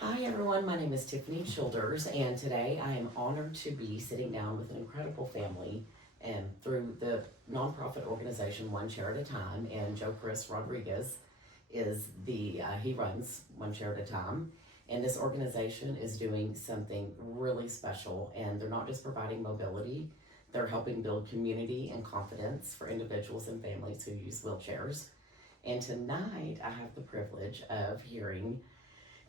Hi everyone, my name is Tiffany Childers, and today I am honored to be sitting down with an incredible family and through the nonprofit organization One Chair at a Time. And Joe Chris Rodriguez is he runs One Chair at a Time, and this organization is doing something really special. And they're not just providing mobility; they're helping build community and confidence for individuals and families who use wheelchairs. And tonight I have the privilege of hearing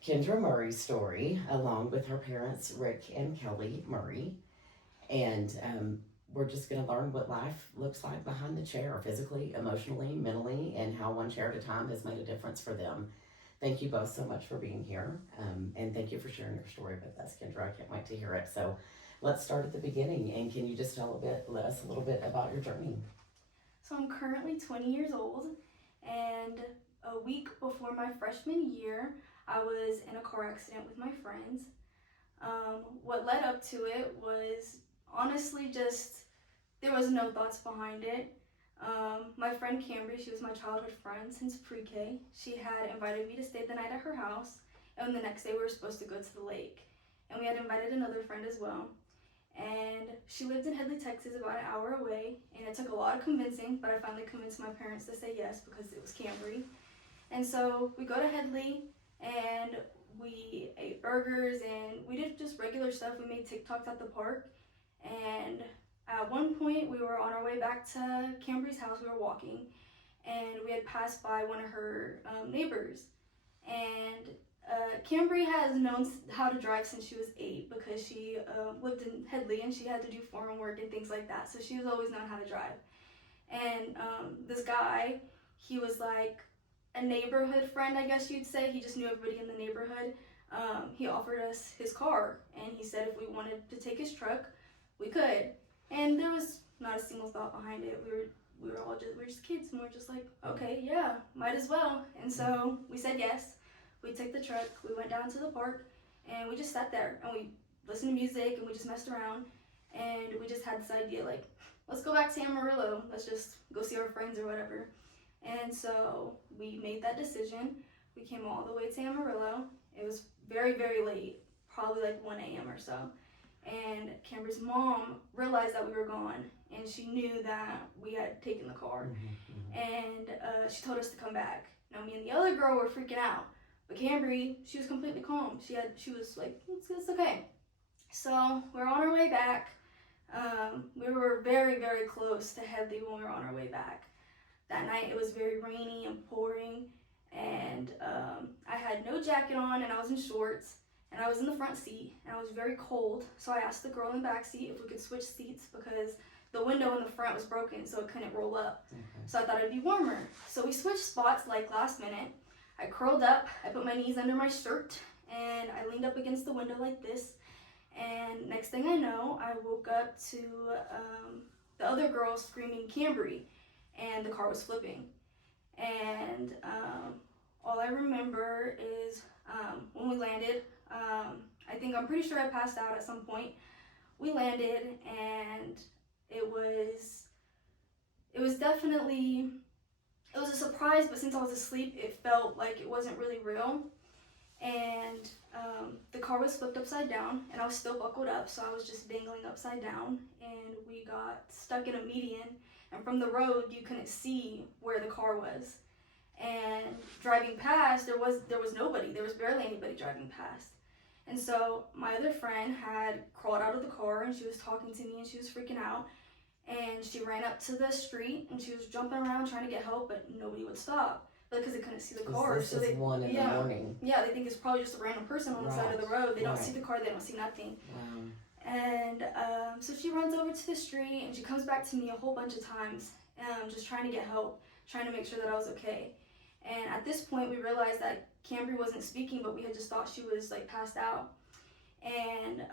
Kendra Murray's story, along with her parents, Rick and Kelly Murray. And we're just going to learn what life looks like behind the chair, physically, emotionally, mentally, and how One Chair at a Time has made a difference for them. Thank you both so much for being here. And thank you for sharing your story with us, Kendra. I can't wait to hear it. So let's start at the beginning. And can you just let us a little bit about your journey? So I'm currently 20 years old, and a week before my freshman year, I was in a car accident with my friends. What led up to it was honestly just, there was no thoughts behind it. My friend Camry, she was my childhood friend since pre-K. She had invited me to stay the night at her house, and the next day we were supposed to go to the lake. And we had invited another friend as well. And she lived in Headley, Texas, about an hour away, and it took a lot of convincing, but I finally convinced my parents to say yes because it was Camry. And so we go to Headley, and we ate burgers, and we did just regular stuff. We made TikToks at the park, and at one point we were on our way back to Camry's house. We were walking, and we had passed by one of her neighbors, and Camry has known how to drive since she was 8 because she lived in Headley and she had to do foreign work and things like that. So she was always known how to drive. And this guy, he was like a neighborhood friend, I guess you'd say. He just knew everybody in the neighborhood. He offered us his car, and he said if we wanted to take his truck, we could. And there was not a single thought behind it. We were just kids, and we were just like, okay, yeah, might as well. And so we said yes. We took the truck, we went down to the park, and we just sat there and we listened to music and we just messed around, and we just had this idea like, let's go back to Amarillo, let's just go see our friends or whatever. And so we made that decision. We came all the way to Amarillo. It was very, very late, probably like 1 a.m. or so. And Camry's mom realized that we were gone, and she knew that we had taken the car. And she told us to come back. Now me and the other girl were freaking out. But Camry, she was completely calm. She was like, it's okay. So we're on our way back. We were very, very close to Headley when we were on our way back. That night it was very rainy and pouring, and I had no jacket on, and I was in shorts, and I was in the front seat, and I was very cold. So I asked the girl in the back seat if we could switch seats because the window in the front was broken, so it couldn't roll up. So I thought it'd be warmer. So we switched spots like last minute. I curled up, I put my knees under my shirt, and I leaned up against the window like this. And next thing I know, I woke up to the other girl screaming Camry, and the car was flipping. And all I remember is when we landed, I'm pretty sure I passed out at some point. We landed, and it was definitely, it was a surprise, but since I was asleep, it felt like it wasn't really real. And the car was flipped upside down, and I was still buckled up, so I was just dangling upside down, and we got stuck in a median, and from the road, you couldn't see where the car was. And driving past, there was nobody. There was barely anybody driving past. And so my other friend had crawled out of the car, and she was talking to me, and she was freaking out. And she ran up to the street, and she was jumping around trying to get help, but nobody would stop because they couldn't see the car. This is 1 in the morning. Yeah, they think it's probably just a random person on the side of the road. They don't see the car, they don't see nothing. Wow. And so she runs over to the street, and she comes back to me a whole bunch of times, just trying to get help, trying to make sure that I was okay. And at this point, we realized that Camry wasn't speaking, but we had just thought she was like passed out. And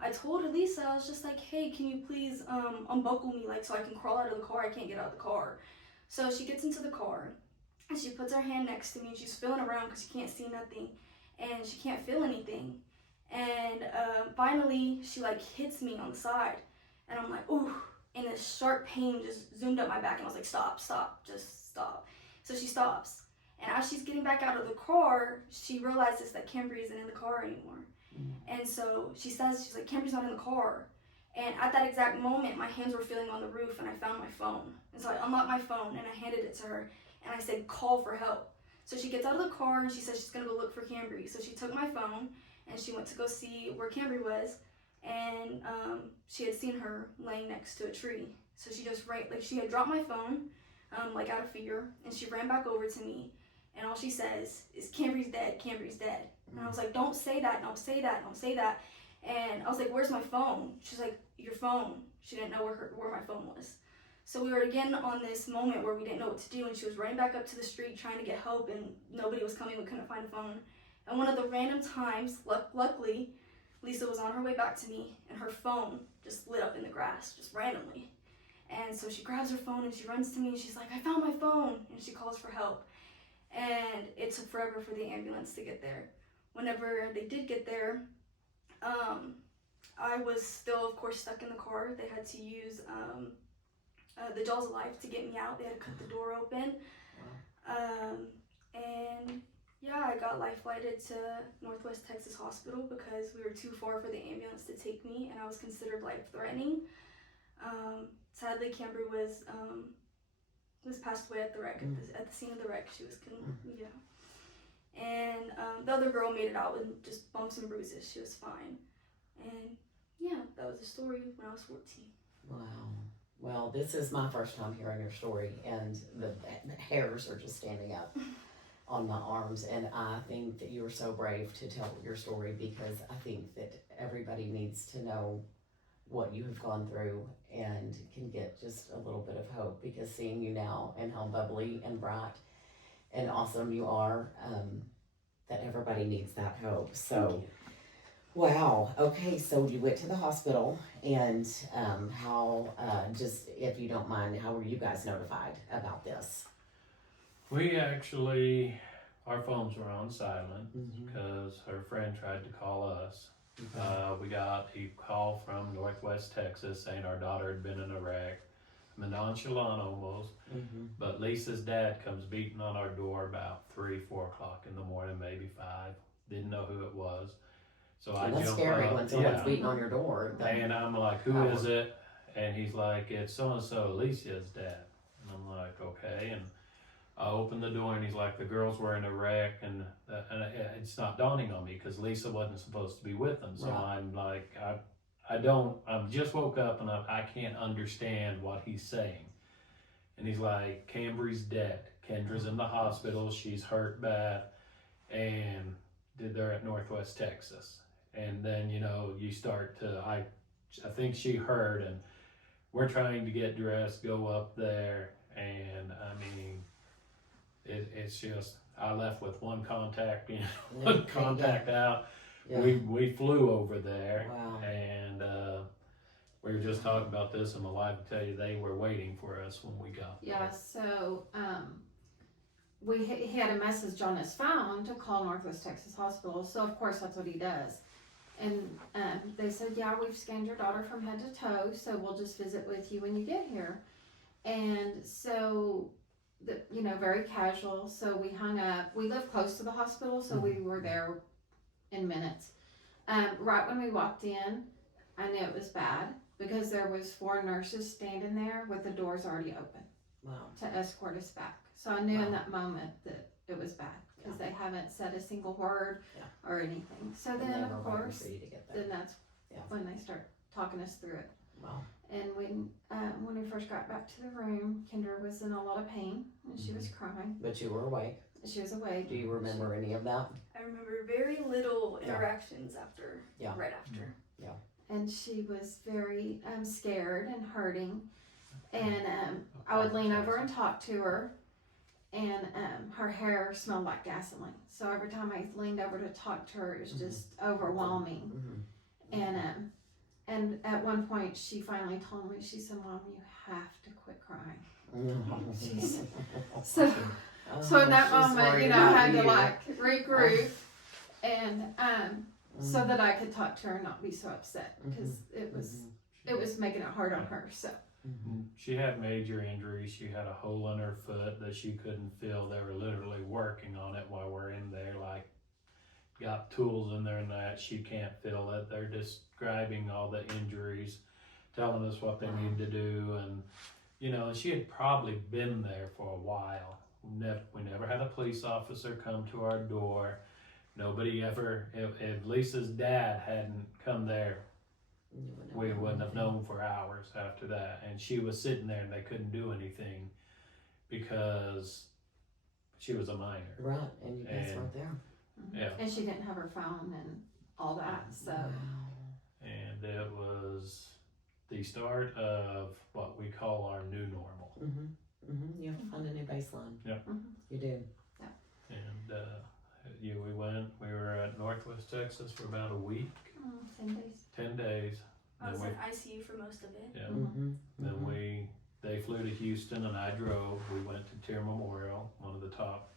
I told Elisa, I was just like, hey, can you please unbuckle me, like, so I can crawl out of the car? I can't get out of the car. So she gets into the car, and she puts her hand next to me, and she's feeling around because she can't see nothing, and she can't feel anything. And finally, she like hits me on the side, and I'm like, ooh, and this sharp pain just zoomed up my back, and I was like, stop, just stop. So she stops, And as she's getting back out of the car, she realizes that Cambry isn't in the car anymore. And so she's like, Cambry's not in the car. And at that exact moment, my hands were feeling on the roof and I found my phone. And so I unlocked my phone and I handed it to her and I said, call for help. So she gets out of the car and she says she's gonna go look for Cambry. So she took my phone and she went to go see where Cambry was. And she had seen her laying next to a tree. So she just she had dropped my phone, like out of fear, and she ran back over to me. And all she says is, Cambry's dead, Cambry's dead. And I was like, don't say that, don't say that, don't say that. And I was like, where's my phone? She's like, your phone. She didn't know where my phone was. So we were again on this moment where we didn't know what to do, and she was running back up to the street trying to get help, and nobody was coming, we couldn't find a phone. And one of the random times, luckily, Lisa was on her way back to me, and her phone just lit up in the grass, just randomly. And so she grabs her phone and she runs to me and she's like, I found my phone, and she calls for help. And it took forever for the ambulance to get there. Whenever they did get there, I was still, of course, stuck in the car. They had to use the jaws of life to get me out. They had to cut the door open. And yeah, I got life flighted to Northwest Texas Hospital because we were too far for the ambulance to take me, and I was considered life-threatening. Sadly, Cambry was passed away at the wreck, at the scene of the wreck. She was, And the other girl made it out with just bumps and bruises. She was fine. And yeah, that was the story when I was 14. Wow. Well, this is my first time hearing your story, and the hairs are just standing up on my arms. And I think that you were so brave to tell your story, because I think that everybody needs to know what you have gone through and can get just a little bit of hope, because seeing you now and how bubbly and bright and awesome you are, that everybody needs that hope. So, wow. Okay, so you went to the hospital, and how, just if you don't mind, how were you guys notified about this? We actually, our phones were on silent because her friend tried to call us. We got a call from Northwest Texas saying our daughter had been in a wreck. I'm nonchalant almost, but Lisa's dad comes beating on our door about 3, 4 o'clock in the morning, maybe 5. Didn't know who it was. So I That's jump scary up. when someone's beating on your door. And I'm like, who is it? And he's like, it's so-and-so, Alicia's dad. And I'm like, okay. And I opened the door and he's like, the girls were in a wreck, and it's not dawning on me because Lisa wasn't supposed to be with them. So I'm like, I just woke up and I can't understand what he's saying. And he's like, Cambry's dead. Kendra's in the hospital. She's hurt bad. And they're at Northwest Texas. And then, you start to, I think she heard, and we're trying to get dressed, go up there. And I mean, it's just, I left with one contact in, one contact out. Yeah. We flew over there. Wow. And we were just talking about this, and my wife would tell you they were waiting for us when we got there. Yeah, so he had a message on his phone to call Northwest Texas Hospital, so of course that's what he does. And they said, yeah, we've scanned your daughter from head to toe, so we'll just visit with you when you get here. And so, very casual, so we hung up. We live close to the hospital, so we were there in minutes. Right when we walked in, I knew it was bad because there was 4 nurses standing there with the doors already open to escort us back. So I knew in that moment that it was bad because they haven't said a single word or anything. So And then, they of were course, waiting for you to get there. then that's when they start talking us through it. Wow. And when we first got back to the room, Kendra was in a lot of pain and she was crying. But you were awake. She was awake. Do you remember any of that? I remember very little interactions right after. Yeah. And she was very scared and hurting. And I would lean over and talk to her, and her hair smelled like gasoline. So every time I leaned over to talk to her, it was just overwhelming. And at one point, she finally told me, she said, Mom, you have to quit crying. So in that moment, I had to regroup and so that I could talk to her and not be so upset because it was making it hard on her. So She had major injuries. She had a hole in her foot that she couldn't feel. They were literally working on it while we're in there, like got tools in there and that. She can't feel it. They're describing all the injuries, telling us what they need to do. And, you know, she had probably been there for a while. We never had a police officer come to our door. Nobody ever, if Lisa's dad hadn't come there, we wouldn't have known for hours after that. And she was sitting there and they couldn't do anything because she was a minor. Right, and you guys weren't there. Yeah. And she didn't have her phone and all that, so. Wow. And it was the start of what we call our new normal. You have to find a new baseline. Yep. You do. And we were at Northwest Texas for about a week, 10 days. 10 days. I was Then in ICU for most of it. Then they flew to Houston and I drove. We went to Tier Memorial, one of the top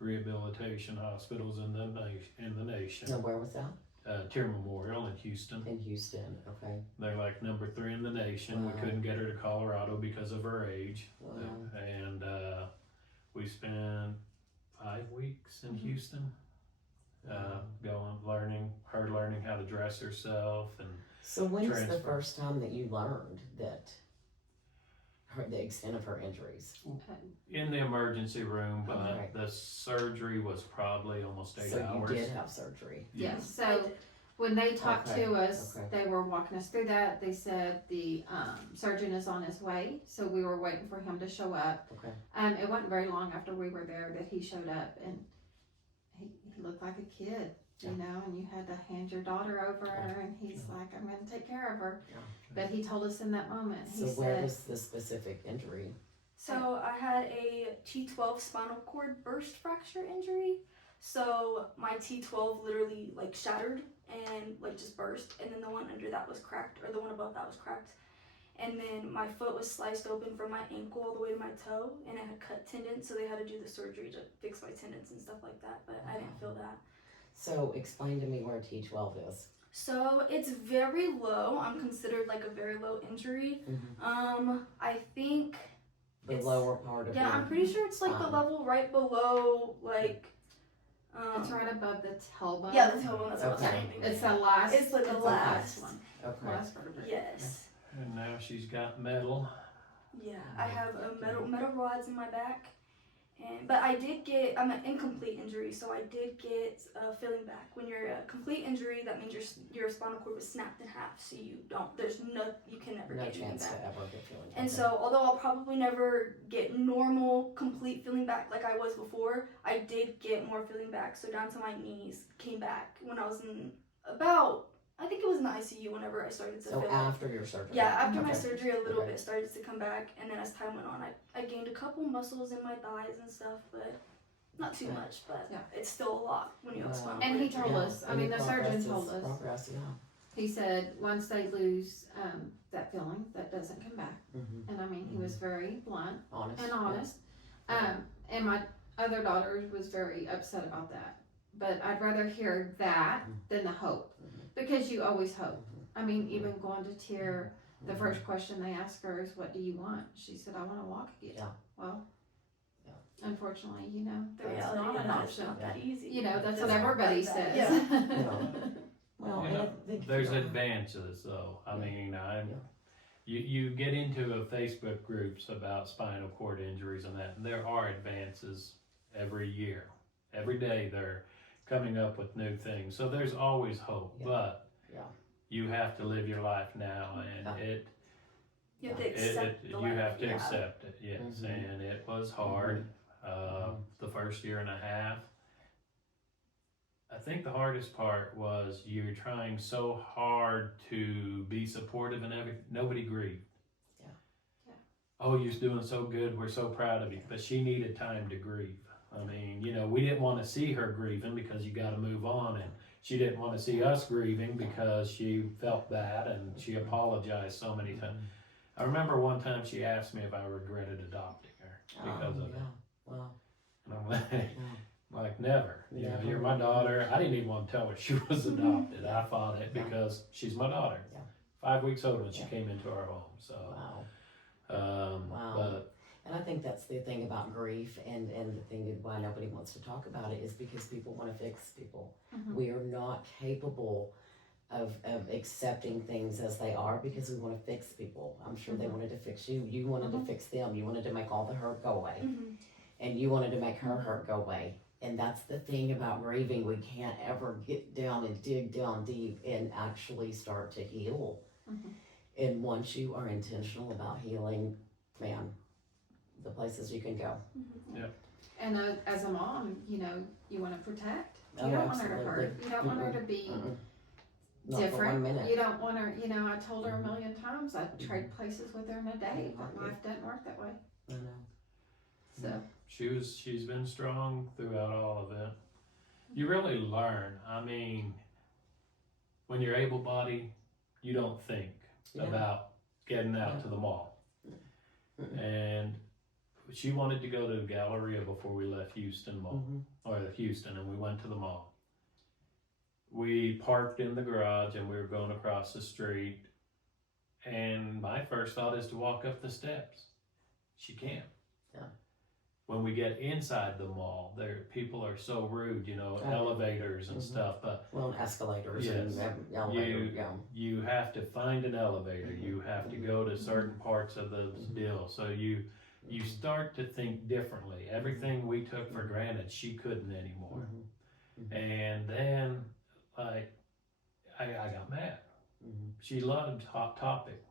rehabilitation hospitals in the nation. So where was that? Tier Memorial in Houston. In Houston, okay. They're like number 3 in the nation. Wow. We couldn't get her to Colorado because of her age. Wow. And we spent 5 weeks in Houston, learning how to dress herself. And So when was the transfer. first time that you learned that the extent of her injuries? in the emergency room, but Okay. the surgery was probably almost 8 So hours. you did have surgery. Yeah. Yes, so when they talked Okay, to us, okay. they were walking us through that. They said the surgeon is on his way, so we were waiting for him to show up. Okay. It wasn't very long after we were there that he showed up, and he looked like a kid, you know, and you had to hand your daughter over, and he's like, I'm going to take care of her. Yeah. But he told us in that moment, So he where said, was the specific injury? So I had a T12 spinal cord burst fracture injury. So my T12 literally like shattered and like just burst, and then the one under that was cracked, or the one above that was cracked. And then my foot was sliced open from my ankle all the way to my toe, and it had cut tendons, so they had to do the surgery to fix my tendons and stuff like that, but I didn't feel that. So explain to me where T12 is. So it's very low. I'm considered like a very low injury. I think The It's- lower part of yeah, your I'm pretty sure it's like the spine. level right below like it's right above the tailbone. yeah, the tailbone, that's what I was Okay. thinking. It's the last. It's like the last. one. Okay. Last vertebrae. Yes. And now she's got metal. Yeah, I have a metal rods in my back, but I did get, I'm an incomplete injury, so I did get filling back. When you're a complete injury, that means your spinal cord was snapped in half, so you can never No get anything chance back. to ever get feeling. And okay. so, although I'll probably never get normal, complete feeling back like I was before, I did get more feeling back. So down to my knees came back when I was in I think it was in the ICU whenever I started to So feel after your surgery. yeah, after my Okay. surgery, a little Okay. bit started to come back, and then as time went on, I gained a couple muscles in my thighs and stuff, but not too Okay. much, but Yeah. it's still a lot when you have Wow. spinal And cord he injury. told us, I Any mean, the surgeon progress told is us, Progress, yeah. he said once they lose that feeling, that doesn't come back. And I mean, he was very blunt Honest. and honest. And my other daughter was very upset about that. But I'd rather hear that than the hope, because you always hope. I mean, even going to Tier, the first question they ask her is, what do you want? She said, I want to walk again. Yeah. Well, Yeah. unfortunately, you know, The that's reality not is an that it's option. not that easy. You know, that's It what doesn't work everybody like that. says. Yeah. Well, You and know, I think there's advances though. I mean, you get into a Facebook groups about spinal cord injuries and that, and there are advances every year. Every day they're coming up with new things. So there's always hope, Yeah. but Yeah. you have to live your life now, and Yeah. You have to accept the you life have to you accept it, yes. Mhm. And it was hard. The first year and a half. I think the hardest part was you're trying so hard to be supportive and everything. Nobody grieved. Yeah. Yeah. Oh, you're doing so good. We're so proud of you. But she needed time to grieve. I mean, you know, we didn't want to see her grieving because you got to move on, and she didn't want to see us grieving because she felt bad, and she apologized so many times. I remember one time she asked me if I regretted adopting her because of it. Wow. And I'm like, never. You know, Never. you're my daughter. I didn't even want to tell her she was adopted. I fought it Yeah. because she's my daughter. Yeah. 5 weeks old when she Yeah. came into our home. So, Wow. Wow. And I think that's the thing about grief, and the thing why nobody wants to talk about it is because people want to fix people. Mhm. We are not capable of accepting things as they are because we want to fix people. I'm sure they wanted to fix you. You wanted to fix them. You wanted to make all the hurt go away. Mm-hmm. And you wanted to make her hurt go away. And that's the thing about grieving. We can't ever get down and dig down deep and actually start to heal. Mhm. And once you are intentional about healing, man, the places you can go. And as a mom, you know, you want to protect. You Oh, don't want her to absolutely. hurt. You don't want her to be Not for different. 1 minute. You don't want her, you know, I told her a million times I'd trade places with her in a day, but life doesn't work that way. I know. So, She's been strong throughout all of it. You really learn. I mean, when you're able-bodied, you don't think about getting out to the mall. And she wanted to go to Galleria before we left Houston Mall, or Houston, and we went to the mall. We parked in the garage and we were going across the street, and my first thought is to walk up the steps. She can't. Yeah. When we get inside the mall, people are so rude, you know, elevators and stuff, but Well, escalators Yes. and elevators. you have to find an elevator. You have to go to certain parts of the deal. So you start to think differently. Everything we took for granted, she couldn't anymore. And then, like, I got mad. She loved Hot Topic.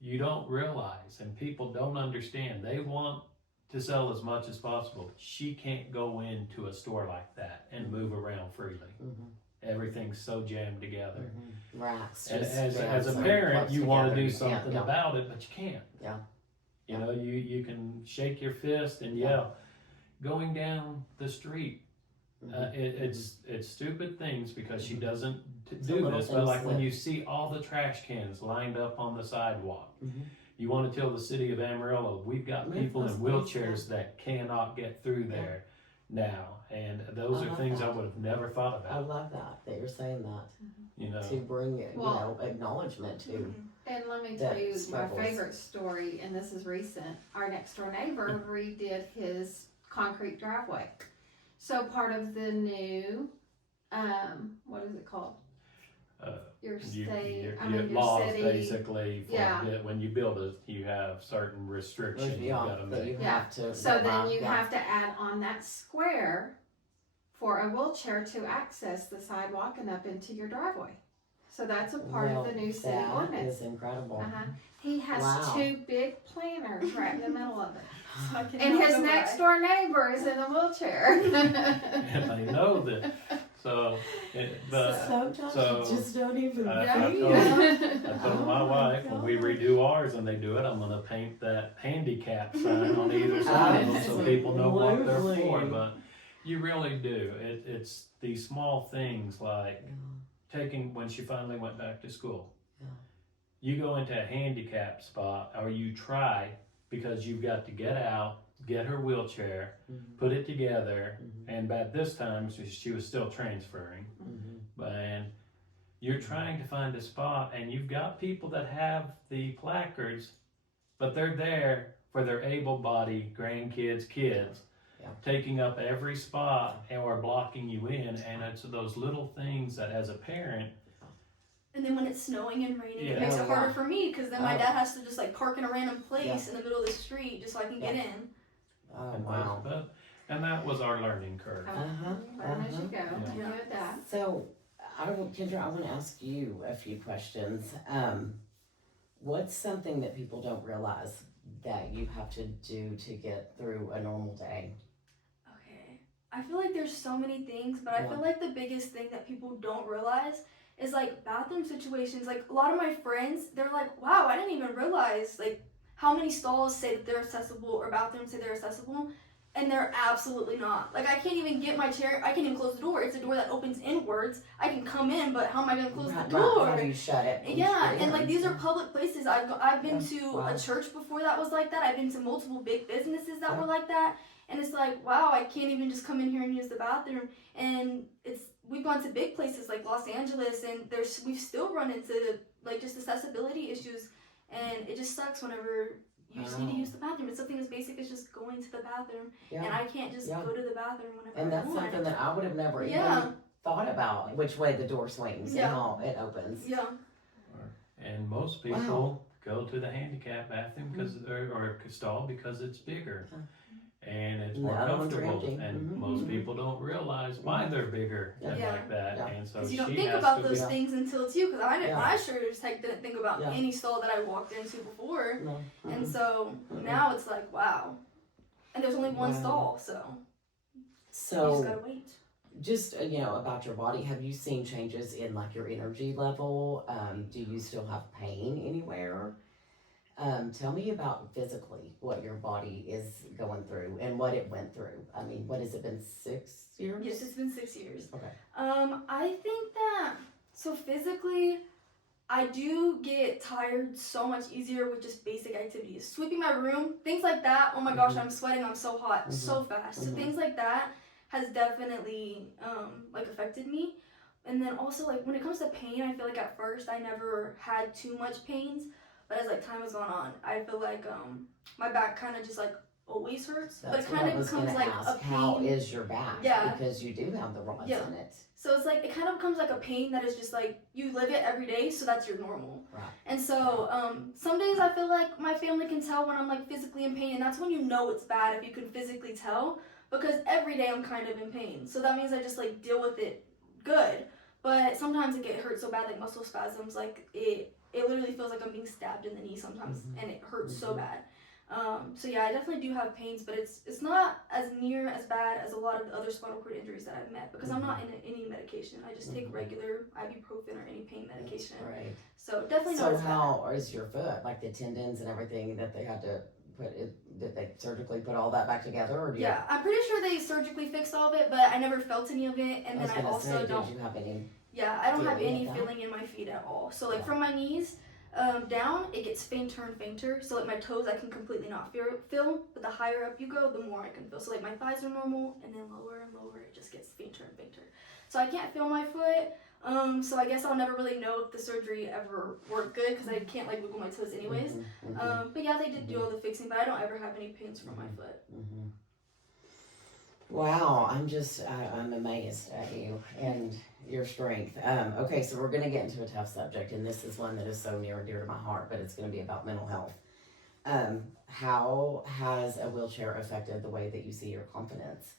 You don't realize, and people don't understand, they want to sell as much as possible. She can't go into a store like that and move around freely. Everything's so jammed together. Racks. And just as jammed a so parent, close you want to together, do you can't, something about it, but you can't. Yeah. You know, you can shake your fist and yell. Going down the street, it's stupid things because she doesn't do little this, but things like when that- you see all the trash cans lined up on the sidewalk, you want to tell the city of Amarillo, we've got people in wheelchairs that cannot get through there now, and those I are love things I that. would have never thought I about. love that you're saying that. You know, To bring, Well- acknowledgement to. and let me The tell you my struggles. favorite story, and this is recent. Our next door neighbor redid his concrete driveway. So part of the new, what is it called? Your you state, get your laws city. basically for Yeah. when you build it, you have certain restrictions you gotta that you make. have to. So then you yeah. have to add on that square for a wheelchair to access the sidewalk and up into your driveway. So that's a part of the new city That ordinance. is incredible. He has Wow. 2 big planters right in the middle of it. So I cannot And his go next by. door neighbor is in a wheelchair. And they know that. Sometimes so, you just don't even I think. told my Oh my wife when we redo ours and they do it, I'm gonna paint that handicap sign on either side of them so people know what they're for. Absolutely. But you really do. It's these small things like when she finally went back to school. Yeah. You go into a handicap spot, or you try, because you've got to get out, get her wheelchair, put it together, and by this time she was still transferring. And you're trying to find a spot, and you've got people that have the placards, but they're there for their able-bodied grandkids, kids, taking up every spot or blocking you in, and it's those little things that as a parent. And then when it's snowing and raining, Yeah. it makes Oh, it harder yeah. for me because then my Oh. dad has to just like park in a random place in the middle of the street just so I can get in. Oh, And wow. and that was our learning curve. Learn as you go. Yeah. You and Dad. So, Kendra, I want to ask you a few questions. What's something that people don't realize that you have to do to get through a normal day? Okay. I feel like there's so many things, but I feel like the biggest thing that people don't realize is like bathroom situations. Like a lot of my friends, they're like, wow, I didn't even realize like how many stalls say that they're accessible or bathrooms say they're accessible. And they're absolutely not. Like I can't even get my chair, I can't even close the door. It's a door that opens inwards. I can come in, but how am I gonna close the door? How do you shut it? Yeah, and like these are public places. I've been Yeah, to wow. a church before that was like that. I've been to multiple big businesses that were like that. And it's like, wow, I can't even just come in here and use the bathroom. And we've gone to big places like Los Angeles, and we've still run into like just accessibility issues. and it just sucks whenever you just need to use the bathroom. It's something as basic as just going to the bathroom, and I can't just go to the bathroom whenever And I that's want. something that I would have never even thought about, which way the door swings and how it opens. Yeah. And most people go to the handicap bathroom or stall because it's bigger. And it's more comfortable, and most people don't realize why they're bigger and like that. And so you don't think about those things until too, because I sure as heck didn't think about any stall that I walked into before, and so now it's like wow, and there's only one stall, so you just gotta wait. Just about your body, have you seen changes in like your energy level? Do you still have pain anywhere? Tell me about physically what your body is going through and what it went through. I mean, what has it been, 6 years? Yes, it's been 6 years. Okay. I think that, so physically, I do get tired so much easier with just basic activities. Sweeping my room, things like that, oh my gosh, I'm sweating, I'm so hot, so fast. So things like that has definitely, affected me. And then also, like, when it comes to pain, I feel like at first I never had too much pains. But as like time has gone on, I feel like my back kind of just like always hurts. That's but it kind of becomes like a pain. How is your back? Yeah. Because you do have the rods in it. So it's like it kind of becomes like a pain that is just like you live it every day, so that's your normal. Right. And so some days I feel like my family can tell when I'm like physically in pain, and that's when you know it's bad if you can physically tell, because every day I'm kind of in pain. So that means I just like deal with it good. But sometimes it hurts so bad, like muscle spasms, like it literally feels like I'm being stabbed in the knee sometimes, and it hurts so bad. So yeah, I definitely do have pains, but it's not as near as bad as a lot of the other spinal cord injuries that I've met, because I'm not in any medication. I just take regular ibuprofen or any pain medication. Right. So definitely So not as bad. how is your foot? Like the tendons and everything that they had to did they surgically put all that back together? Or I'm pretty sure they surgically fixed all of it, but I never felt any of it, and then I also don't. Did you have any? Yeah, I don't have any feeling in my feet at all. So like from my knees down, it gets fainter and fainter. So like my toes, I can completely not feel. But the higher up you go, the more I can feel. So like my thighs are normal, and then lower and lower, it just gets fainter and fainter. So I can't feel my foot. So I guess I'll never really know if the surgery ever worked good, because I can't like wiggle my toes anyways. But yeah, they did do all the fixing, but I don't ever have any pains from my foot. Wow, I'm amazed at you and your strength. Okay, so we're going to get into a tough subject, and this is one that is so near and dear to my heart, but it's going to be about mental health. How has a wheelchair affected the way that you see your confidence?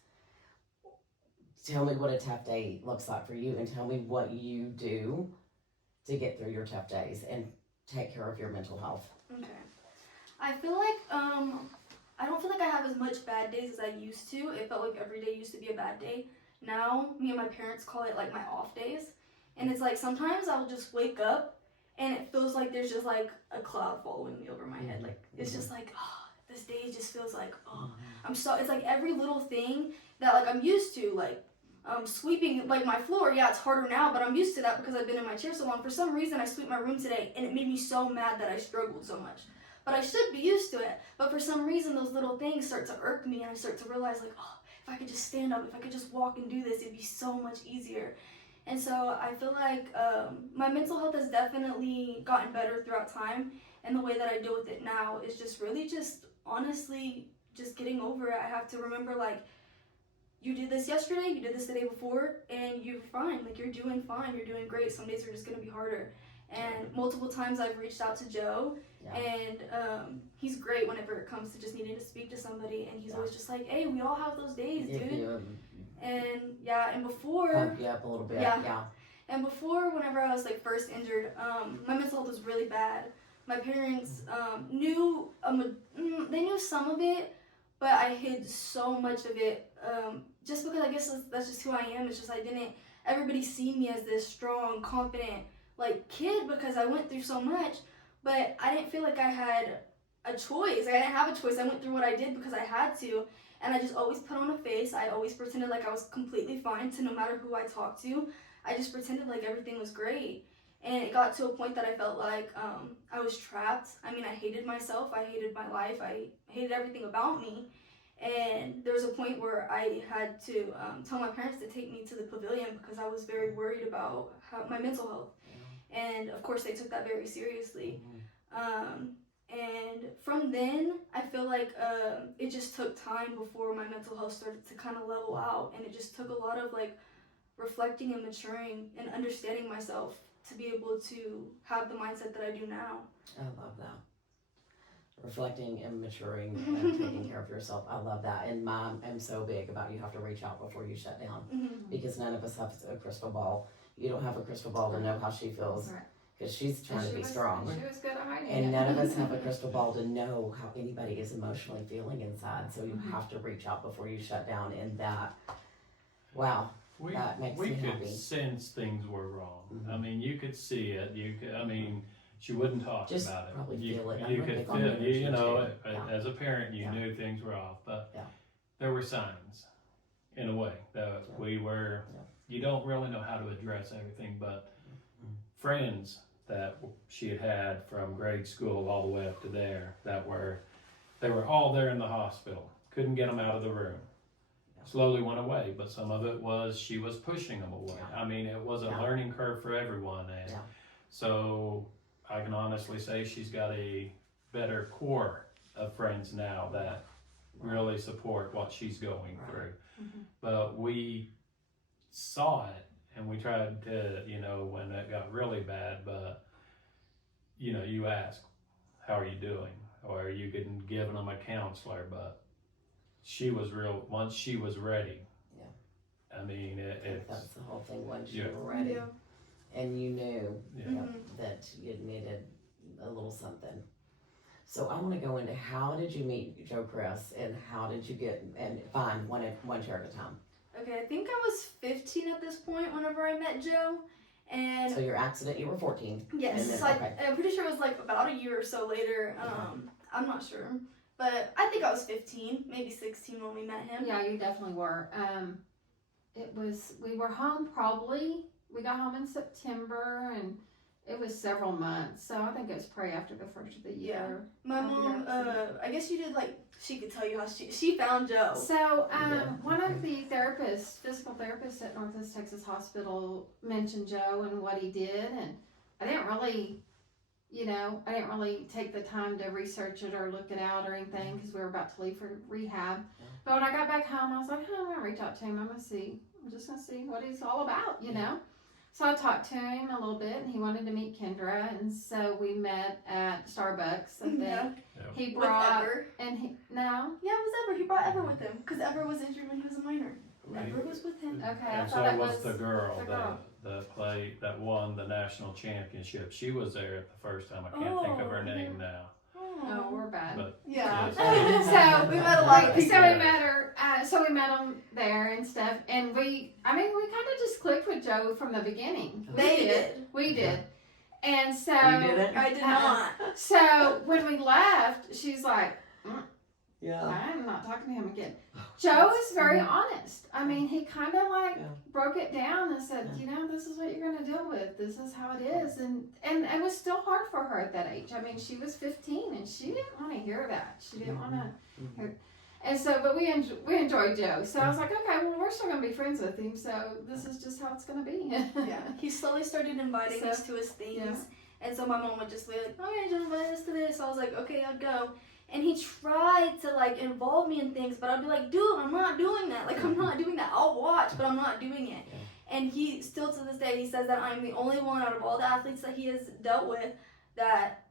Tell me what a tough day looks like for you, and tell me what you do to get through your tough days and take care of your mental health. Okay. I feel like, I don't feel like I have as much bad days as I used to. It felt like every day used to be a bad day. Now, me and my parents call it like my off days. And it's like sometimes I'll just wake up and it feels like there's just like a cloud following me over my head. Like it's just like, oh, this day just feels like, oh, it's like every little thing that like I'm used to, like sweeping like my floor. Yeah, it's harder now, but I'm used to that because I've been in my chair so long. For some reason, I sweeped my room today and it made me so mad that I struggled so much. But I should be used to it. But for some reason, those little things start to irk me, and I start to realize, like, oh, if I could just stand up, if I could just walk and do this, it'd be so much easier. And so I feel like my mental health has definitely gotten better throughout time. And the way that I deal with it now is just really just, honestly, just getting over it. I have to remember, like, you did this yesterday, you did this the day before, and you're fine. Like, you're doing fine, you're doing great. Some days are just going to be harder. And multiple times I've reached out to Joe, and he's great whenever it comes to just needing to speak to somebody, and he's always just like, hey, we all have those days, dude. And before, pump you up a little bit. And before, whenever I was like first injured, my mental health was really bad. My parents knew they knew some of it, but I hid so much of it, just because I guess that's just who I am. It's just I didn't everybody see me as this strong, confident like kid, because I went through so much. But I didn't feel like I had a choice. I didn't have a choice. I went through what I did because I had to. And I just always put on a face. I always pretended like I was completely fine to no matter who I talked to. I just pretended like everything was great. And it got to a point that I felt like I was trapped. I mean, I hated myself. I hated my life. I hated everything about me. And there was a point where I had to tell my parents to take me to the pavilion because I was very worried about my mental health. And of course they took that very seriously. And from then, I feel like it just took time before my mental health started to kind of level out, and it just took a lot of like reflecting and maturing and understanding myself to be able to have the mindset that I do now. I love that. Reflecting and maturing and taking care of yourself. I love that. And Mom, I'm so big about you have to reach out before you shut down, because none of us have a crystal ball. You don't have a crystal ball to know how she feels, because she's trying to be strong. She was good at hiding And it. none of us have a crystal ball to know how anybody is emotionally feeling inside. So you have to reach out before you shut down. And that, wow, that makes we me could happy. sense things were wrong. I mean, you could see it. She wouldn't talk Just about it. probably You, feel it. I'm you really could big on feel, energy you know, too. Yeah. as a parent, you Yeah. knew things were off, but Yeah. there were signs, in a way, that we were. Yeah. You don't really know how to address everything, but friends that she had from grade school all the way up to there they were all there in the hospital. Couldn't get them out of the room. Slowly went away, but some of it was she was pushing them away. Yeah. I mean, it was a Yeah. learning curve for everyone, and Yeah. so I can honestly say she's got a better core of friends now that really support what she's going through. But we saw it, and we tried to, when it got really bad, but you ask, how are you doing? Or you could give them a counselor, but she was once she was ready. Yeah. I mean, That's the whole thing. Once you Yeah. were ready, Yeah. and you knew Yeah. that you needed a little something. So I want to go into, how did you meet Joe Chris, and how did you get and find one chair at a time? Okay, I think I was 15 at this point whenever I met Joe, and So your accident, you were 14. yes, and then- like okay. I'm pretty sure it was like about a year or so later. I'm not sure, but I think I was 15, maybe 16 when we met him. Yeah, you definitely were. We were home probably. We got home in September, and it was several months. So I think it was probably after the first of the year. My Of the mom, accident. I guess you did she could tell you how she found Joe. So Yeah. one of the physical therapists at Northwest Texas Hospital mentioned Joe and what he did, and I didn't really take the time to research it or look it out or anything, because we were about to leave for rehab. Yeah. But when I got back home, I was like, I'm gonna reach out to him. I'm just gonna see what he's all about, you know. So I talked to him a little bit, and he wanted to meet Kendra, and so we met at Starbucks. And then he With brought Ever. and he Yeah, it was Ever. He brought Ever with him because Ever was injured when he was a minor. Ever was with him. Okay, I And thought so it was the the girl girl. that won the national championship. She was there at the first time. I can't think of her name now. Oh, we're bad. But Yeah. So we met a lot of So people. we met her. So we met him there and stuff, and we kind of just clicked with Joe from the beginning. They did. We did. And so You did it? I did not. So when we left, she's like, Yeah. I'm not talking to him again. Joe is very honest. I mean, he kind of broke it down and said, this is what you're going to deal with. This is how it is. And it was still hard for her at that age. I mean, she was 15 and she didn't want to hear that. She didn't want to hear. And so, but we enjoyed Joe. So I was like, okay, well, we're still going to be friends with him. So this is just how it's going to be. Yeah. He slowly started inviting us to his things. Yeah. And so my mom would just be like, okay, Joe, invite us to this. So I was like, okay, I'll go. And he tried to involve me in things, but I'd be like, dude, I'm not doing that. I'm not doing that. I'll watch, but I'm not doing it. Yeah. And he still to this day, he says that I'm the only one out of all the athletes that he has dealt with that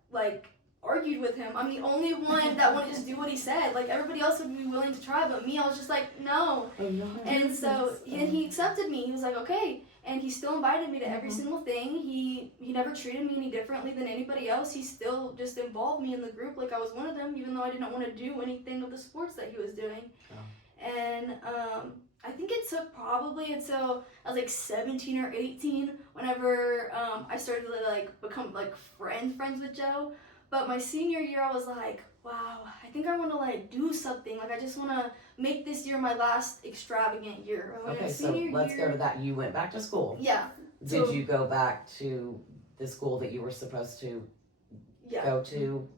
argued with him. I'm the only one that wouldn't just do what he said. Everybody else would be willing to try, but me, I was just like, no. Oh, no. And so he accepted me. He was like, okay. And he still invited me to every single thing. He never treated me any differently than anybody else. He still just involved me in the group like I was one of them, even though I didn't want to do anything of the sports that he was doing. Oh. And I think it took probably until I was 17 or 18 whenever I started to become friends with Joe. But my senior year, I was like, wow, I think I want to do something. I just want to make this year my last extravagant year. Okay, so let's go to that. You went back to school. Yeah. Did you go back to the school that you were supposed to go to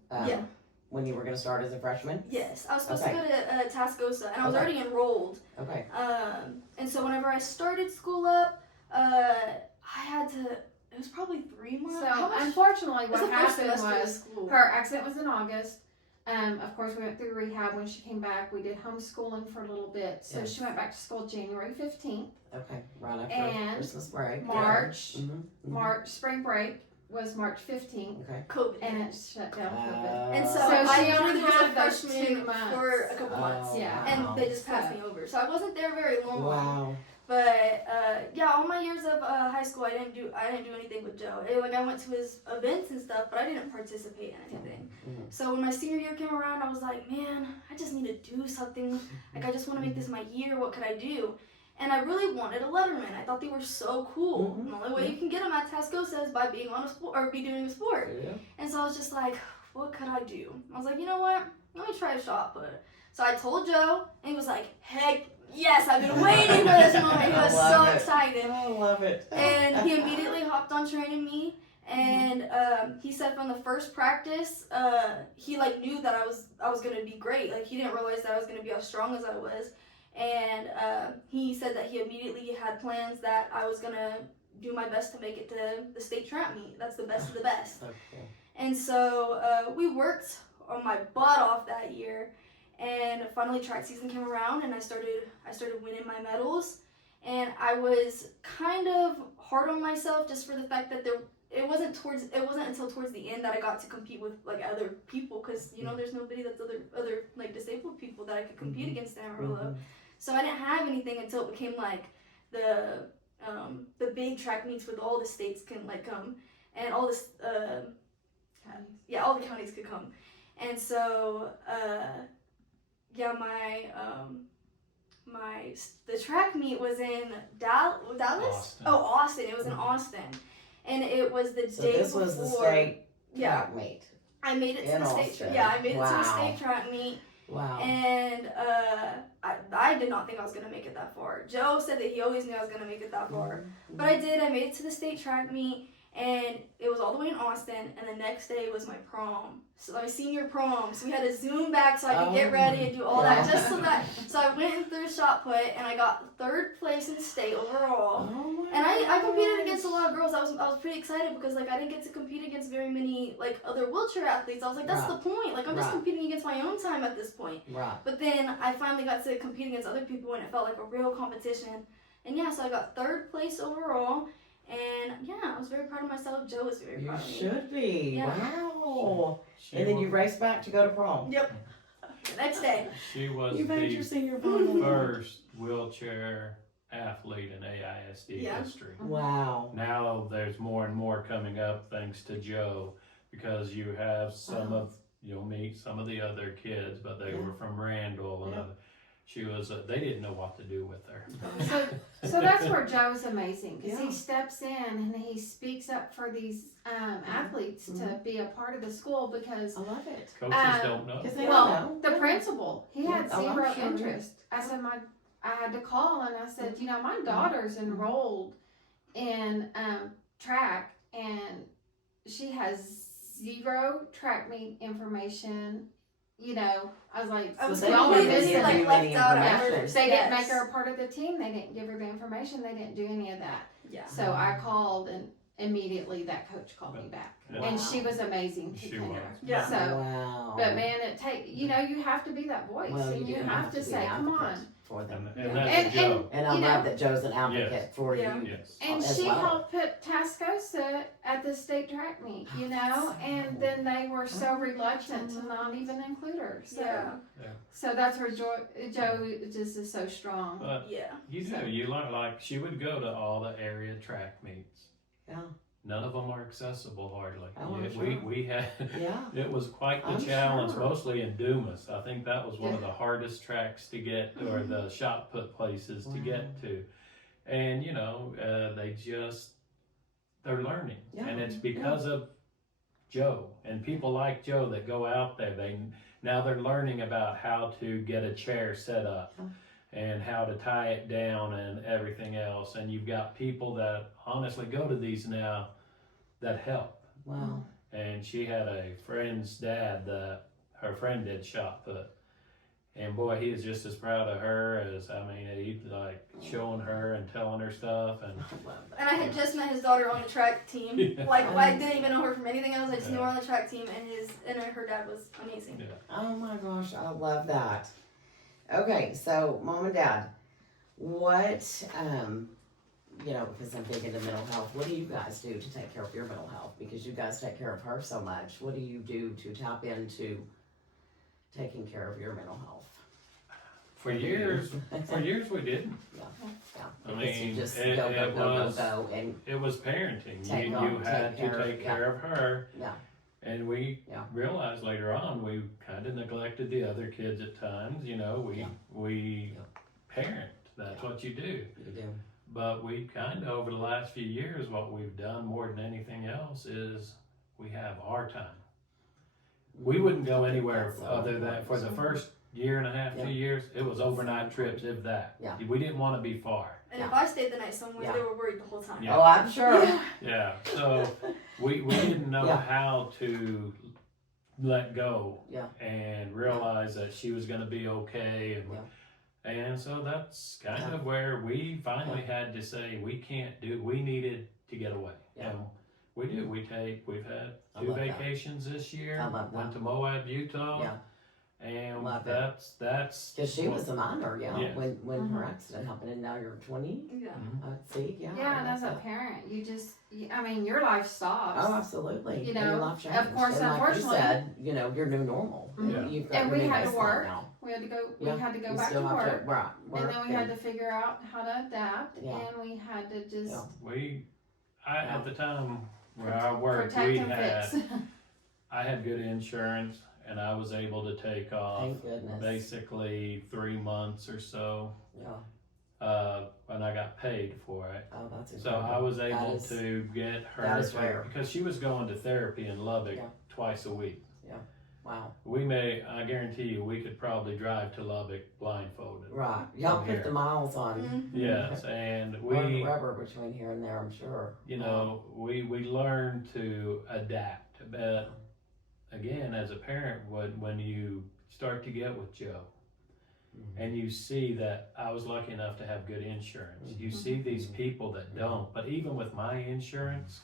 when you were going to start as a freshman? Yes, I was supposed to go to Tascosa, and I was already enrolled. Okay. And so whenever I started school up, I had to. it was probably 3 months. So unfortunately, It was what the first happened semester of was school. her accident was in August. Of course, we went through rehab when she came back. We did homeschooling for a little bit. So Yes. she went back to school January 15th. Okay, right after And Christmas break. March, Mm-hmm. March spring break was March 15th, Okay. COVID. and it shut down COVID. And so, So I she only only was a had those 2 freshman months. for a couple months. Oh, Yeah. And they just passed me over. So I wasn't there very long. Wow. But yeah, all my years of high school, I didn't do anything with Joe. Like I went to his events and stuff, but I didn't participate in anything. Mhm. So when my senior year came around, I was like, man, I just need to do something. Like I just want to make this my year. What could I do? And I really wanted a Letterman. I thought they were so cool. Mhm. The only way you can get them at Tascosa is by being on a sport or be doing a sport. Yeah. And so I was just like, what could I do? I was like, you know what? Let me try a shot put. So I told Joe, and he was like, heck yes, I've been waiting for this moment. He was I so love it. excited. I love it. And he immediately hopped on training me. And he said from the first practice, he like knew that I was gonna be great. Like he didn't realize that I was gonna be as strong as I was. And he said that he immediately had plans that I was gonna do my best to make it to the state track meet. That's the best of the best. Okay. And so we worked on my butt off that year, and finally track season came around, and I started winning my medals, and I was kind of hard on myself just for the fact that it wasn't until towards the end that I got to compete with like other people, because you know there's nobody that's other like disabled people that I could compete against in Amarillo. So I didn't have anything until it became like the big track meets with all the states can like come, and all this Counties. all the counties could come. And so the track meet was in Dallas. Austin. Oh, Austin. It was in Austin, and it was the So day this before. was the state Yeah, track meet. I made it to in the state. Austin. Yeah, I made it to the Wow. state track meet, Wow. and I did not think I was gonna make it that far. Joe said that he always knew I was gonna make it that far, but I did. I made it to the state track meet, and it was all the way in Austin. And the next day was my prom, so my senior prom. So we had to zoom back so I could get ready and do all that, just so that. So I went and threw shot put, and I got 3rd place in state overall. Oh my And I competed gosh. against a lot of girls. I was pretty excited because like I didn't get to compete against very many like other wheelchair athletes. I was like, that's Right. the point. Like I'm just Right. competing against my own time at this point. Right. But then I finally got to compete against other people, and it felt like a real competition. And yeah, so I got 3rd place overall. And yeah, I was very proud of myself. Joe was very You proud of me. should be. Yeah. Wow. She And then was, you race back to go to prom. Yep. The next day. She was You made your the senior prom. first wheelchair athlete in AISD Yeah. history. Wow. Now there's more and more coming up thanks to Joe, because you have some of, you'll meet some of the other kids, but they Yeah. were from Randall and Yeah. other. She was, they didn't know what to do with her. So that's where Joe's amazing, because Yeah. he steps in and he speaks up for these athletes to Mhm. be a part of the school, because I love it. Coaches don't know. Because they well, don't know. the principal, he had Oh, I'm zero sure. interest. I said I had to call and I said, you know, my daughter's enrolled in track, and she has 0 track meet information. You know, I was like, I was they y'all don't were even missing give like you left any out information. after. They didn't make Yes. her a part of the team. They didn't give her the information. They didn't do any of that. Yeah. So I called, and immediately that coach called me back, Yeah. and she was amazing to She Kendra. was. Yeah. So, Wow. but man, you know, you have to be that voice, Well, and you do have to be say, an come advocate on. for them. And Yeah. that's And- Joe. And I you love know- that Joe's an advocate Yes. for Yeah. you. Yes. And as she well. helped put Tascosa at the state track meet, you know, and then they were so reluctant to not even include her. So, Yeah. so that's where Joe just is so strong. But Yeah. you So- do. You learn, like, she would go to all the area track meets. Yeah. None of them are accessible hardly. Oh, I'm Yeah, sure. we had, Yeah. it was quite the I'm challenge, sure. mostly in Dumas. I think that was one of the hardest tracks to get, or the shot put places to Wow. get to. And, you know, they're learning. Yeah. And it's because of Joe and people like Joe that go out there. Now they're learning about how to get a chair set up. Yeah. And how to tie it down and everything else. And you've got people that honestly go to these now that help. And boy, he is just as proud of her as, I mean, he's like showing her and telling her stuff. And I love that. And I had just met his daughter on the track team. Yeah. Like I didn't even know her from anything else. I just knew her Yeah. on the track team, and her dad was amazing. yeah. Oh my gosh, I love that. Okay, so mom and dad, what, you know, because I'm big into mental health, what do you guys do to take care of your mental health? Because you guys take care of her so much. What do you do to tap into taking care of your mental health? For years we didn't. Yeah. I Because you mean, just it was and it was parenting. Take You on- had take to care- take yeah. care of her. Yeah. And we Yeah. realized later on we kind of neglected the other kids at times. You know, we parent. That's what you do. you do. But we kind of over the last few years, what we've done more than anything else is we have our time. We wouldn't go anywhere That's so other than for the important. first year and a half, Yeah. 2 years. It was overnight trips, if that. Yeah. We didn't want to be far. And if I stayed the night somewhere, Yeah. they were worried the whole time. Yeah. Oh, I'm sure. Yeah. So we didn't know Yeah. how to let go Yeah. and realize that she was going to be okay. And, and so that's kind of where we finally had to say we needed to get away. Yeah. And we do. We've had I 2 love that. vacations this year. I love that. Went to Moab, Utah. Yeah. And Love it. that's Because she was a minor, Yeah. when her accident happened, and now you're 20. Yeah. See, yeah. Yeah, and I as a love that. parent, I mean, your life stops. Oh, absolutely. You And your know, life of changed. course, and like you unfortunately- said, you know, your new normal. Yeah. You've got And your we new had to baseline work. now. We had to go. Yeah, We had to go You back still to have work, to work, and then we had to figure out how to adapt, Yeah. and we had to just Yeah. at the time where I worked, protect we and had fix. I had good insurance, and I was able to take off Thank goodness. basically 3 months or so, Yeah. and I got paid for it. Oh, that's So incredible. I was That able is- to get her that is rare. because she was going to therapy in Lubbock Yeah. twice a week. Wow. I guarantee you, we could probably drive to Lubbock blindfolded. Right. Y'all From put here. the miles on. Mhm. Yes, and Learn we, rubber between here and there, I'm sure. you know, we learned to adapt. But again, as a parent, when you start to get with Joe, and you see that I was lucky enough to have good insurance. You see these people that don't, but even with my insurance,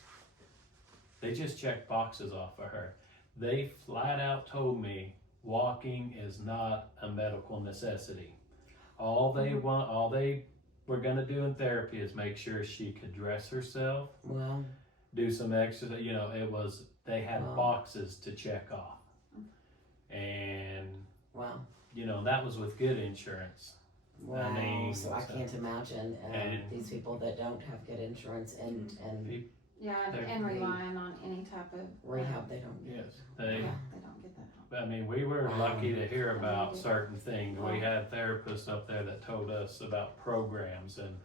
they just check boxes off of her. They flat out told me walking is not a medical necessity. All they were gonna do in therapy is make sure she could dress herself, Well, do some exercise. You know, they had Wow. boxes to check off, and wow. you know that was with good insurance. Wow. mean, So I so- can't imagine and- these people that don't have good insurance and Yeah, and relying on any type of rehab, they don't get. Yes, Yeah, they don't get that help. I mean, we were Wow. lucky to hear about certain things. Wow. We had therapists up there that told us about programs, and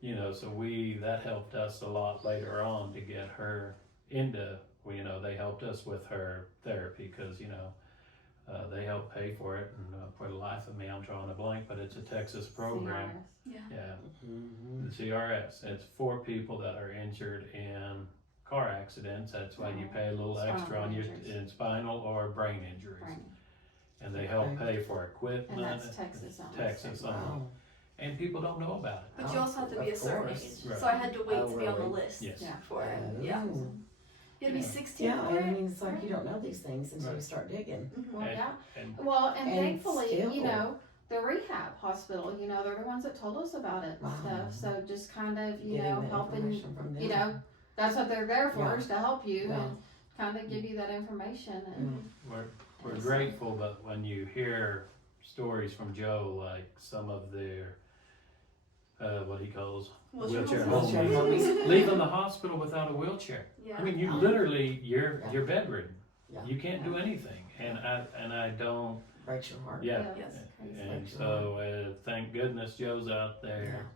you know, so that helped us a lot later on to get her into. Well, you know, they helped us with her therapy because you know they helped pay for it, and for the life of me, I'm drawing a blank, but it's a Texas program. CRS. Yeah, Mm-hmm. the CRS. It's for people that are injured in car accidents. That's why you pay a little Spinal extra on your injuries. in spinal or brain injuries. Right. And they help Okay. pay for equipment. And that's Texas only. Texas only. Wow. And people don't know about it. But you also have to be Of a certain course. age. Right. So I had to wait Oh, to be on the really? list Yes. Yeah. for it. Yeah. Oh. You had to be 16 Yeah, for I it. mean, it's like you don't know these things until you Right. start digging. Mhm. Well, And- yeah. and- Well, and And thankfully, still- you know, the rehab hospital, you know, they're the ones that told us about it and Wow. stuff. So just kind of, you Getting know, the helping, information from them. you know, that's what they're there for, Yeah. is to help you Yeah. and kind of give you that information. And We're and so- grateful, but when you hear stories from Joe, like some of their, what he calls wheelchair Wheelchair homies, homies. leaving the hospital without a wheelchair. Yeah. I mean, you Yeah. literally, you're Yeah. bedridden. Yeah. You can't do anything, and I don't. Breaks your heart. Yeah. Yes. Crazy. And so, thank goodness Joe's out there,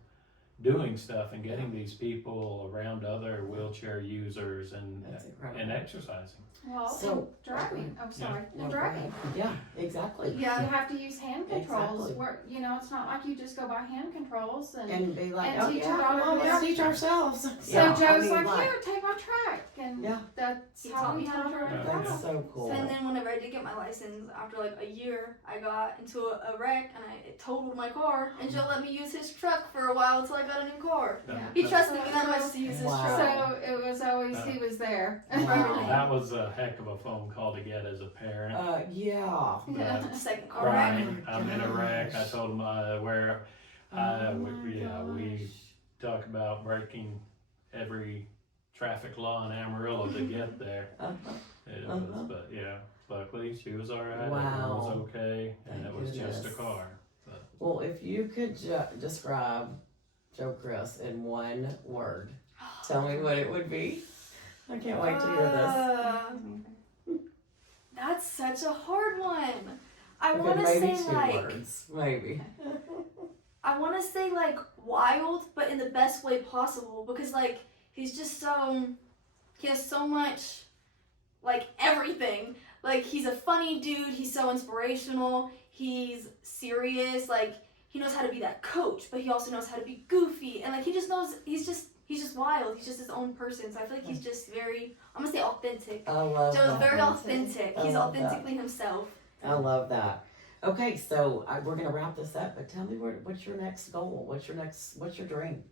doing stuff and getting these people around other wheelchair users and That's incredible. and exercising. Well, So- driving. Oh, sorry. No, And go driving. ahead. Yeah, exactly. Yeah. You have to use hand controls. Exactly. Where it's not like you just go by hand controls And be like, And oh teach yeah, your daughter come on, to let's do teach ourselves. So Yeah, Joe's I mean, like, here, take my track, and Yeah. that's He how taught we me how to taught her drive. to That's drive. so cool. And then whenever I did get my license, after like a year, I got into a wreck and it totaled my car. And Joe let me use his truck for a while until I got a new car. Yeah. He trusted me that much to use his Wow. truck. So it was always he was there. Wow. That was a heck of a phone call to get as a parent. Yeah. But Second car wreck. crying, I'm in a wreck. I gosh. told him where. Oh we my talk about breaking every traffic law in Amarillo to get there. gosh. It Uh-huh. was, but yeah, luckily she was all right. Wow. Everyone was okay, and Thank it was just a goodness. car. Well, if you could describe Joe Chris in one word, tell me what it would be. I can't wait to hear this. That's such a hard one. I Okay, want to maybe say two like words, maybe. I want to say like wild, but in the best way possible because like he's just he has so much like everything. Like he's a funny dude, he's so inspirational, he's serious, like he knows how to be that coach, but he also knows how to be goofy and like he just knows he's just wild. He's just his own person. So I feel like he's just very I'm going to say authentic. I love Joe's that. very authentic. I He's love that. authentically himself. I love that. Okay, so we're gonna wrap this up, but tell me what's your next goal? What's your dream?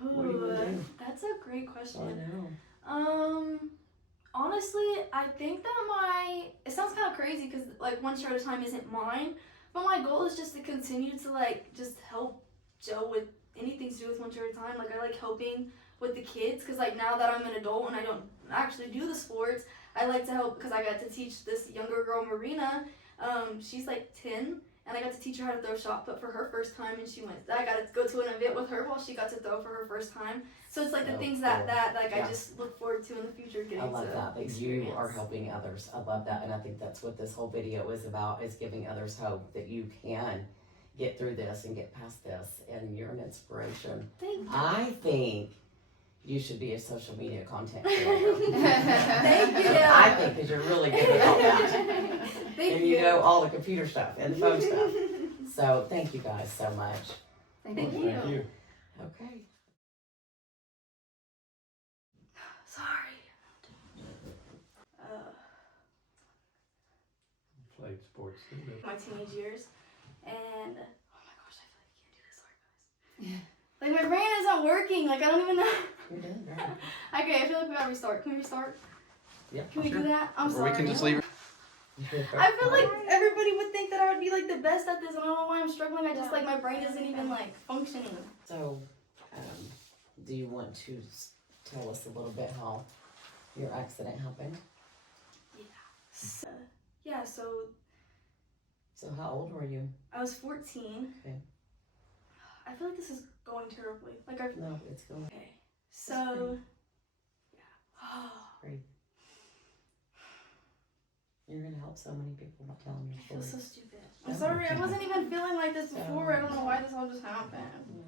What are you gonna do? That's a great I question. know. Honestly, I think that it sounds kind of crazy because like one shirt at a time isn't mine, but my goal is just to continue to like just help Joe with anything to do with one shirt at a time. Like I like helping with the kids because like now that I'm an adult and I don't actually do the sports, I like to help because I got to teach this younger girl Marina. She's like 10 and I got to teach her how to throw shot put for her first time and I got to go to an event with her while she got to throw for her first time. So it's like the So things cool. that like Yeah. I just look forward to in the future getting I love to that you experience. are helping others. I love that, and I think that's what this whole video is about: is giving others hope that you can get through this and get past this. And you're an inspiration. Thank you. I think you should be a social media content creator. Thank you. I think because you're really good at all that. Thank And you know all the computer stuff and the phone stuff. So thank you guys so much. Thank Thank you. you. Okay. Sorry. Played sports too. didn't you? My teenage years, and oh my gosh, I feel like I can't do this. Sorry, guys. Like my brain isn't working. Like I don't even know. You're doing great. Okay, I feel like we gotta restart. Can we restart? Yeah, Can we sure. do that? I'm Or sorry. we can just leave it. I feel like everybody would think that I would be like the best at this, and I don't know why I'm struggling. I just like my brain isn't even like functioning. So, do you want to tell us a little bit how your accident happened? So, yeah, so So how old were you? I was 14. Okay. I feel like this is going terribly. Like I. No, it's going. Okay. So. Yeah. Great. You're gonna help so many people by telling I feel your so story. stupid. I'm sorry. I wasn't even feeling like this before. I don't know why this all just happened. Yeah.